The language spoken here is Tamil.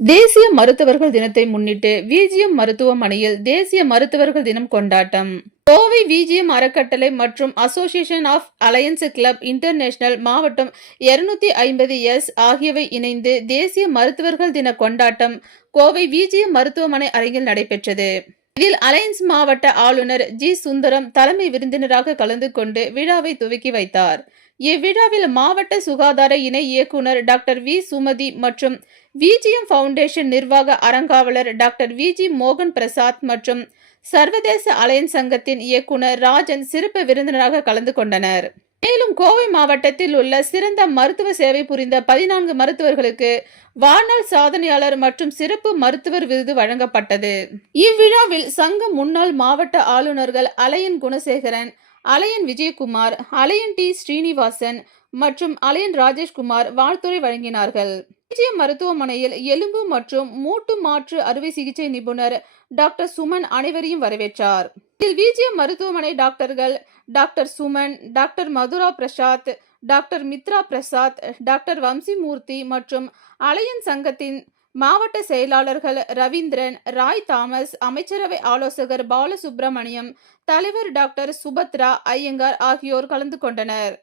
தேசிய மருத்துவர்கள் தினத்தை முன்னிட்டு விஜிஎம் மருத்துவமனையில் தேசிய மருத்துவர்கள் தினம் கொண்டாட்டம். கோவை விஜிஎம் அறக்கட்டளை மற்றும் association of alliance club international மாவட்டம் 250S ஆகியவை இணைந்து தேசிய மருத்துவர்கள் தின கொண்டாட்டம் கோவை விஜிஎம் மருத்துவமனை அரங்கில் நடைபெற்றது. இதில் அலையன்ஸ் மாவட்ட ஆளுநர் ஜி. சுந்தரம் தலைமை விருந்தினராக கலந்து கொண்டு விழாவை துவக்கி வைத்தார். இவ்விழாவில் மாவட்ட சுகாதார இணை இயக்குனர் டாக்டர் வி. சுமதி மற்றும் விஜிஎம் ஃபவுண்டேஷன் நிர்வாக அறங்காவலர் டாக்டர் வி. மோகன் பிரசாத் மற்றும் சர்வதேச அலையன்ஸ் சங்கத்தின் இயக்குனர் ராஜன் சிறப்பு விருந்தினராக கலந்து கொண்டனர். மேலும் கோவை மாவட்டத்தில் உள்ள சிறந்த மருத்துவ சேவை புரிந்த 14 மருத்துவர்களுக்கு வாழ்நாள் சாதனையாளர் மற்றும் சிறப்பு மருத்துவர் விருது வழங்கப்பட்டது. இவ்விழாவில் சங்க முன்னாள் மாவட்ட ஆளுநர்கள் அலையன் குணசேகரன், அலையன் விஜயகுமார், அலையன் டி. ஸ்ரீனிவாசன் மற்றும் அலையன் ராஜேஷ்குமார் வாழ்த்துரை வழங்கினார்கள். விஜிஎம் மருத்துவமனையில் எலும்பு மற்றும் மூட்டு மாற்று அறுவை சிகிச்சை நிபுணர் டாக்டர் சுமன் அனைவரையும் வரவேற்றார். இதில் விஜிஎம் மருத்துவமனை டாக்டர்கள் doctor Suman, doctor Madhura Prasad, doctor Mitra Prasad, doctor Vamsimurthy மற்றும் அலையன் சங்கத்தின் மாவட்ட செயலாளர்கள் ரவீந்திரன், ராய் தாமஸ், அமைச்சரவை ஆலோசகர் பாலசுப்ரமணியம், தலைவர் டாக்டர் சுபத்ரா ஐயங்கார் ஆகியோர் கலந்து கொண்டனர்.